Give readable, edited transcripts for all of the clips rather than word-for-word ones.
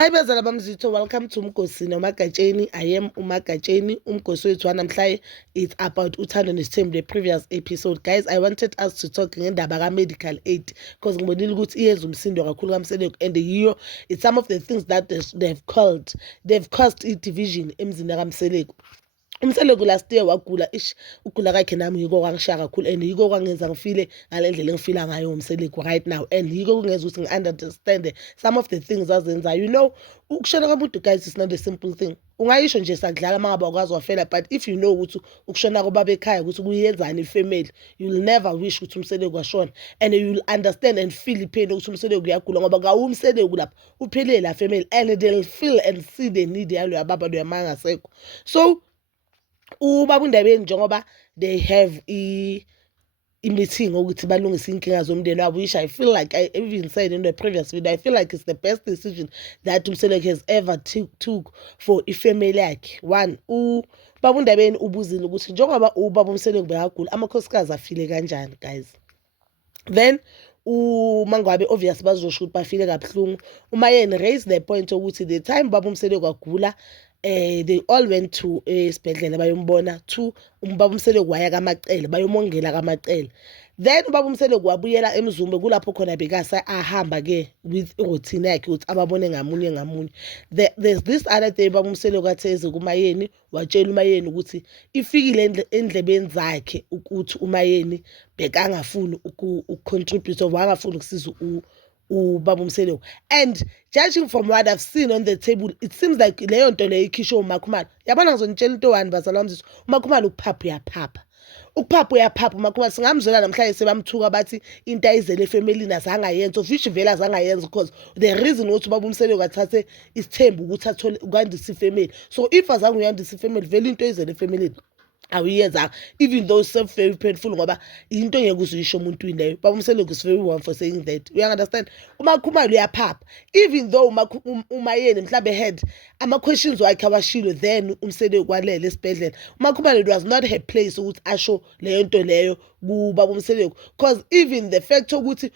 Hi bazala bamzitho, welcome to Mgosi noMagatsheni. I am uMagatsheni. Umgosi wethu wanamhlanje it's about uthando nesithembu. The previous episode, guys, I wanted us to talk ngendaba ka-medical aid because ngibonile ukuthi iyenza umsindo kakhulu kaMseleko, and yiyo it's some of the things that they've caused i-division emzini kaMseleko. Umseleko last year wagula ukugula kwakhe nami yiko kwangishiya kakhulu, and yiko kwangenza ngifile ngale ndlela engifila ngayo umseleko right now, and yiko kungenza ukuthi ngi-understand some of the things azenzayo. Ukushona komuntu, guys, is not a simple thing. Ungayisho nje sakudlala uma ngabe awukwazi wafela, but if you know ukuthi ukushona kobaba ekhaya ukuthi kuyenzani ifamily, you'll never wish ukuthi umseleko washona, and you'll understand and feel ipain ukuthi umseleko uyagula ngoba kawumseleko lapha uphelele la family, and they'll feel and see the need yaloya baba loya mangasekho. So ubaba uNdabeni njengoba they have i-meeting ukuthi balungise inkinga zomndeni wabo, which I feel like I even said in the previous video, I feel like it's the best decision that Umseleko has ever took for ifamily yakhe. One, ubaba uNdabeni ubuzile ukuthi njengoba ubaba uMseleko bekagula amakhosikazi afile kanjani, guys. Then uMangwabe obviously bazosho ukuthi bafile kabuhlungu. Umayeni raised the point ukuthi the time baba uMseleko agula, they all went to esibhedlela bayombona. Two, ubaba uMseleko waya kaMacele bayomongela kaMacele. Then ubaba uMseleko wabuyela eMzumbe, kulapho khona bekasa ahamba ke with routine yakhe ukuthi ababone ngamunye ngamunye. There's this other day baba uMseleko atheze kuMayeni, watshela uMayeni ukuthi ifikile endlebeni zakhe ukuthi uMayeni bekangafuni ukucontribute or wangafuni ukusiza ubaba uMseleko. And judging from what I've seen on the table, it seems like leyo nto leyo ikhishwe uMakhumalo. Yabona ngizonitshela into one bazalwa bamzitho, uMakhumalo ukuphapha uyaphapha uMakhumalo. Singamzwela namhlanje sebamthuka bathi into ayizele efamilini azangayenza, of which vele azangayenza because the reason ukuthi ubaba uMseleko athathe isithembu ukuthi athole ukwandisa ifamily. So if azange uyandisa ifamily, vele into ayizele efamilini awuyenza, even though it's so very painful ngoba into engeke uzuyisho umuntu leyo. Baba uMseleko is very one for saying that. You understand? uMakhumalo uyaphapha, even though uMayeni mhlawumbe had ama-questions wakhe awashilo, then uMseleko walele esibhedlela. uMakhumalo, it was not her place ukuthi asho leyo nto leyo kubaba uMseleko, because even the fact ukuthi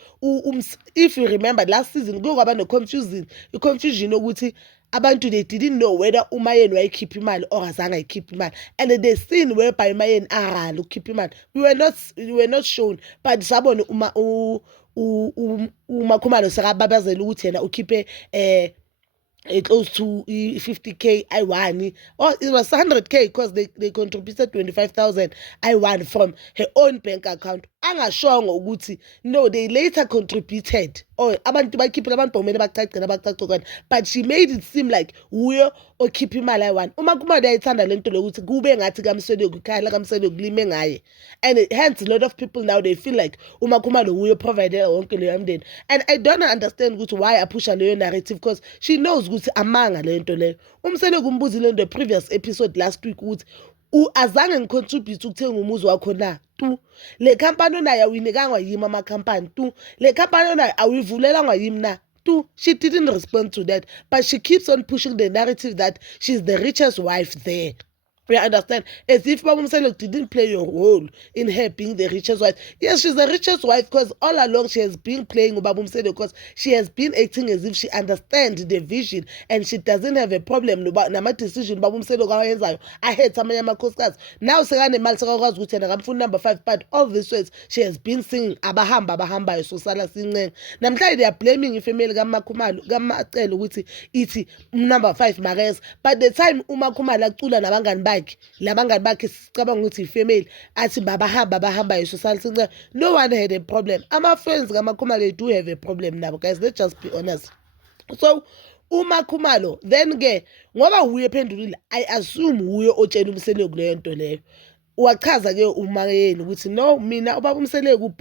if you remember last season kwaba no-confusion ukuthi abantu they didn't know whether uMayeni wayikhipha imali or azange ayikhipha imali, and the scene whereby uMayeni ahala ukukhipha imali, we were not shown, but sabona uMakhumalo sekababazela ukuthi yena ukhiphe close to 50k I1, or it was 100k because they contributed 25,000 I1 from her own bank account. Angashongo ukuthi no, they later contributed, or abantu bakhiphela abantu bomele bacacela, but she made it seem like uyo okhipha imali I1. uMakhumalo ayithanda lento lokuthi kube ngathi kaMseleko ikhaya la kaMseleko kulime ngaye, and hence a lot of people now they feel like uMakhumalo uyo provided wonke leyo mndeni, and I don't understand ukuthi why apusha leyo narrative, because she knows ukuthi amanga lento leyo. uMseleko umbuzile in the previous episode last week ukuthi azange ngicontribute ukuthenga umuzi wakho na tu, le company onayo awuyinikangwa yimi amakhampani tu, le company onayo awuyivulelangwa yimi na tu. She didn't respond to that, but she keeps on pushing the narrative that she's the richest wife there. You understand? As if Baba Mseleko didn't play a role in her being the richest wife. Yes, she's the richest wife because all along she has been playing Baba Mseleko, because she has been acting as if she understands the vision and she doesn't have a problem nama decision Baba Mseleko ayenzayo. I heard some amakhosikazi now sekanemali sekakwazi ukuthi yena kamfuni number 5, but all these ways she has been singing abahambayo sosala sincenge. Namhlanje they are blaming ifamily kaMakhumalo kaMacele ukuthi ithi number 5 Mareza, but the time uMakhumalo acula nabangani labangani bakhe sicabanga ukuthi ifamily athi babahamba yesosala sincane, no one had a problem. Ama-friends kaMakhumalo they do have a problem nabo, guys, let's just be honest. So uMakhumalo then ke ngoba uye phendulile, I assume uye otshela uMseleko leyo nto leyo, wachaza ke uMayeni ukuthi no, mina ubaba uMseleko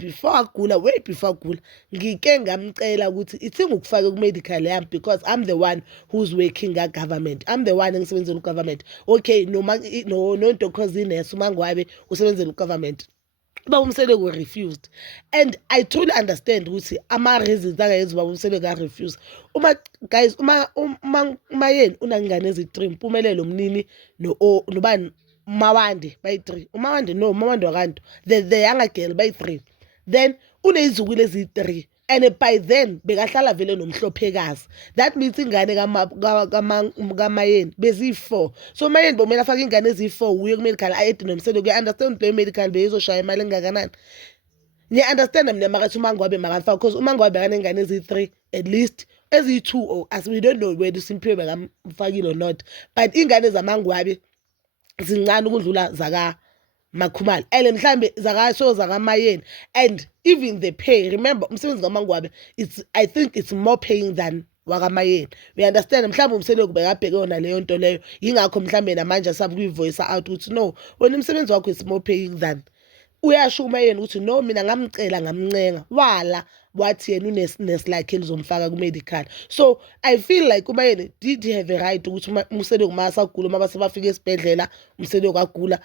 way before agula ngike ngamcela ukuthi ithi ngikufake ku-medical yami because I'm the one who's working ka-government, I'm the one engisebenzela u-government. Okay, no Ntokozini nesi uMangwabe usebenzela u-government. Ubaba uMseleko refused, and I truly understand ukuthi ama-reasons angayenza ubaba uMseleko refuse. Guys, uMayeni unangane ezi-3, Mpumelelo, Mnini nobani Mawande bayi-3, Mawande wakanto, the younger girl bayi-3, then unezizukulu ezi-3 and by then bekahlala vele nomhlophekazi. That means ingane kaMayeni beziyi-4. So Mayeni bomele afake ingane eziyi-4 uye ku-medical aid nomselo. Kuya-understand leyo medical beyizoshaya imali engakanani. Niya-understand mina makathi uMangwabe makafaka because uMangwabe bekanengane eziyi-3 at least, eziyi-2 or as we don't know whether Simphiwe bekamfakile or not, but ingane zaMangwabe zincane ukudlula zaka Makhumalo and mhlambe zakaMayeni. And even the pay, remember umsebenzi kaMangwabe, I think it's more paying than wakaMayeni. We understand mhlawumbe umsebenzi bekabheke yona leyo nto leyo, yingakho mhlambe namanje asabe kuyivoice out ukuthi no, wena umsebenzi wakho is more paying than. Uyasho uMayeni ukuthi no, mina ngamcela ngamncenga wala wathi yena unesiness lakhe elizomfaka ku-medical. So I feel like uMayeni did have a right ukuthi umselo kumasagula uma base bafika esibhedlela umselo kwagula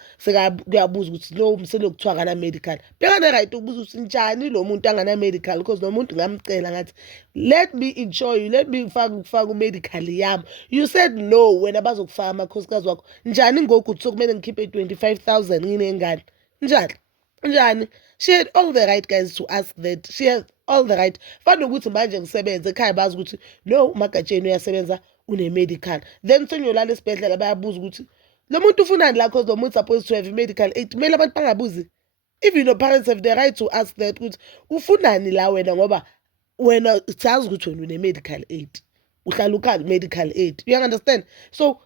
kuyabuza ukuthi no, umselo kuthiwa kana medical. Bekane right ukubuza ukuthi njani lo muntu angana medical, because no muntu ngamcela ngathi let me insure you, let me ukufaka ku-medical yami. You said no wena bazokufaka amakhosikazi wakho. Njani ngoku ukuthi sokumele ngikhiphe 25,000 nginengane njani? Njani? She had all the right, guys, to ask that. She has all the right. Fana ukuthi manje ngisebenze ekhaya bazi ukuthi no, uMagatsheni uyasebenza une-medical. Then sonyolala esibhedlela bayabuza ukuthi lo muntu ufunani la, because lo muntu supposed to have i-medical aid. Kumele abantu bangabuzi. Even the parents have the right to ask that ukuthi ufunani la wena, ngoba wena sazi ukuthi wena une-medical aid. Uhlala ukhala medical aid. You understand? So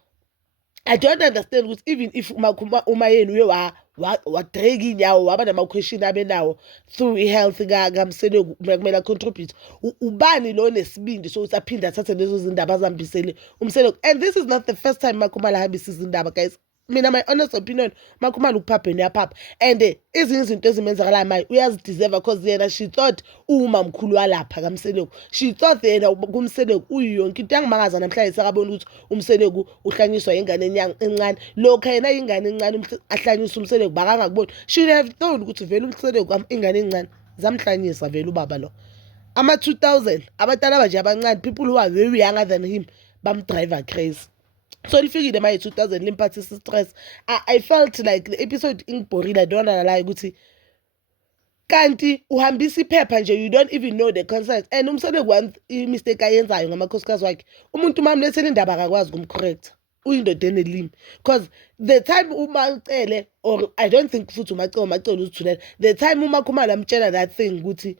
I don't understand ukuthi even if uMayeni uye wadraga inyawo waba nama-question abenawo through i-health kaMselo kumele contribute, ubani lo nesibindi sokuthi aphinde athathe lezo zindaba azihambisele umselo. And this is not the first time Makhumalo ahambisa izindaba, guys. Mina my honest opinion, Makhumalo ukuphapha neyaphapha, and ezinye izinto ezimenzakalayo maye uyazideserve because yena she thought umamkhulu walapha kaMselo. She thought yena kumselo uyonke into yangimangaza namhlanje sakabona ukuthi umselo uhlanyiswa ingane encane. Lokho yena ingane encane ahlanyiswa umselo bakangakuboni. She have thought ukuthi vele umselo ingane encane zamhlanyisa vele ubaba lo. Ama 2000 abatana baje abancane, people who are very younger than him bamdriver crazy. So lifikile maye 2000 limphathisa stress. I felt like the episode ingibhorile. I don't lie ukuthi kanti uhambisa iphepha nje, you don't even know the concept. And umselo kwanza i-mistake ayenzayo ngamakhosikazi wakhe, umuntu mamlethela indaba akakwazi kumcorrect, uyindoda enelimi. Because the time umacele, or I don't think futhi umacele uzithulela, the time uMakhumalo amtshela that thing ukuthi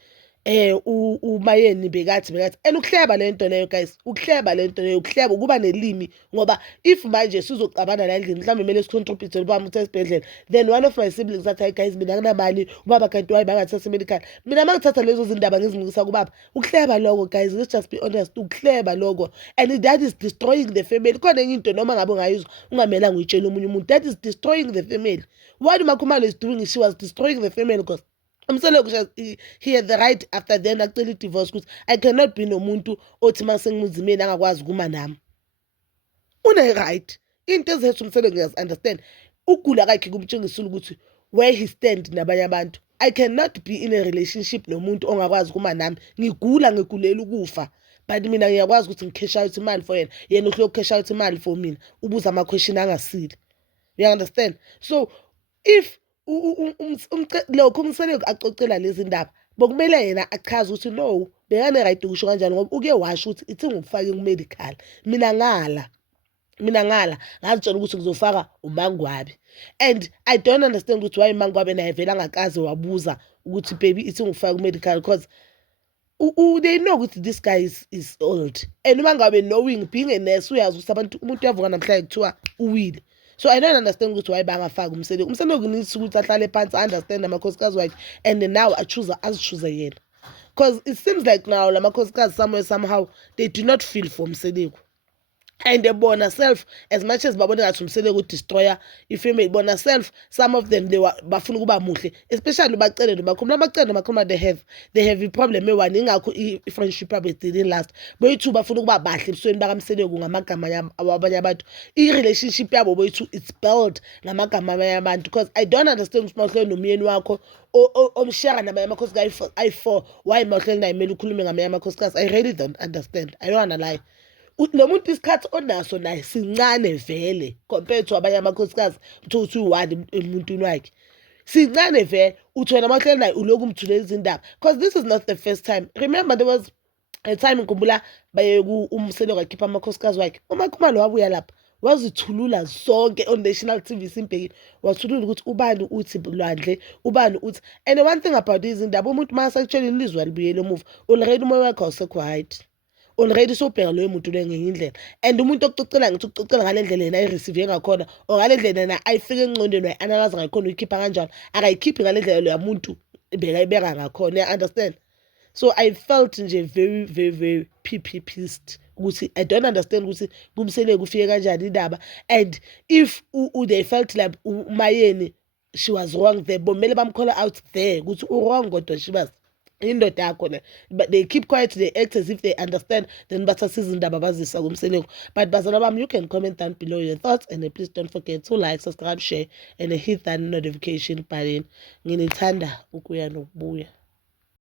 uMayeni bekathi and ukuhleba lento leyo, guys, ukuhleba lento leyo, ukuhleba ukuba nelimi. Ngoba if manje sizocabana la endlini mhlawumbe kumele sicontribute ubaba ukuthi esibhedlela, then one of my siblings athi, guys, mina nginamali, ubaba kanti wayi bangathatha medical. Mina mangithatha lezo zindaba ngizimukisa kubaba, ukuhleba lokho, guys, let's just be honest, ukuhleba lokho, and that is destroying the family. Khona enye into noma ngabe ungayizwa ungamelanga uyitshela omunye umuntu, that is destroying the family. What Makhumalo is doing is she was destroying the family, because he had the right after then acele divorce ukuthi I cannot be nomuntu othi masengimuzimeni angakwazi kuma nami. Une right. Into ezethu umselo ngiyazi-understand. Ukugula kwakhe kumtshengisile ukuthi where he stand nabanye abantu. I cannot be in a relationship nomuntu ongakwazi kuma nami. Ngigulela ukufa. But mina ngiyakwazi ukuthi ngicash out imali for yena uhlo cash out imali for mina. Ubuza ama-question angasile. You understand? So if lokho umselo acocela lezi ndaba, bokumele yena achaze ukuthi no, bekane right ukusho kanjalo, ngoba uke washo ukuthi ithi ngikufake ku-medical. Mina ngala ngazitshela ukuthi ngizofaka uMangwabe, and I don't understand ukuthi why uMangwabe naye vele angakaze wabuza ukuthi baby ithi ngikufake ku-medical, because they know ukuthi this guy is old. And uMangwabe knowing being a nurse uyazi ukuthi umuntu uyavuka namhlanje kuthiwa uwile. So I don't understand ukuthi why bangafaka umselo. Umselo needs ukuthi ahlale phansi, understand amakhosikazi wakhe, and now choose yena, because it seems like now la makhosikazi somehow they do not feel for umselo. And they bona self, as much as babona ngathi umselo destroyer ifamily, bona self, some of them bafuna ukuba muhle, especially bacele Makhumalo, they have a problem one ingakho i-friendship yabo didn't last. Boyithu bafuna ukuba bahle ebusweni bakaMselo ngamagama abanye abantu. I-relationship yabo boyithu it's built ngamagama abanye abantu, because I don't understand ukuthi mawuhleli nomyeni wakho omshara nabanye amakhosikazi ayi-4, why mawuhleli naye kumele ukhulume ngamanye amakhosikazi. I really don't understand. I don't wanna lie. Lo muntu isikhathi onaso naye sincane vele compared to abanye amakhosikazi ukuthi uyi-1 emuntwini wakhe. sincane vele uthi wena mawuhleli naye uloku umthulele izindaba, because this is not the first time. Remember there was a time ngikhumbula baye umselo kakhipha amakhosikazi wakhe, uMakhumalo wabuya lapha wazithulula zonke on national TV Simbhekile, wathulula ukuthi ubani uthi Lwandle, ubani uthi. And one thing about izindaba, umuntu mase actually ilizwe alibuyele emuva, already umoya wakhe awusekho right, already sobheka loyo muntu loyo ngenye indlela. And umuntu okucocela ngithi ukucocela ngale ndlela yena ayireceive ngakhona, or ngale ndlela yena ayifike engqondweni wayi-analyze ngakhona uyikhipha kanjalo, akayikhiphi ngale ndlela loya muntu bekayibeka ngakhona, you understand? So I felt nje very very very pissed ukuthi I don't understand ukuthi kumsele kufike kanjani indaba. And if they felt like uMayeni she was wrong there, bomele bamcall out there ukuthi wrong, kodwa she was indoda yakho le. But they keep quiet, they act as if they understand, then basasiza indaba bazisa kumseleko. But bazalwane bami, you can comment down below your thoughts, and please don't forget to like, subscribe, share, and hit that notification button. Nginithanda ukuya nokubuya.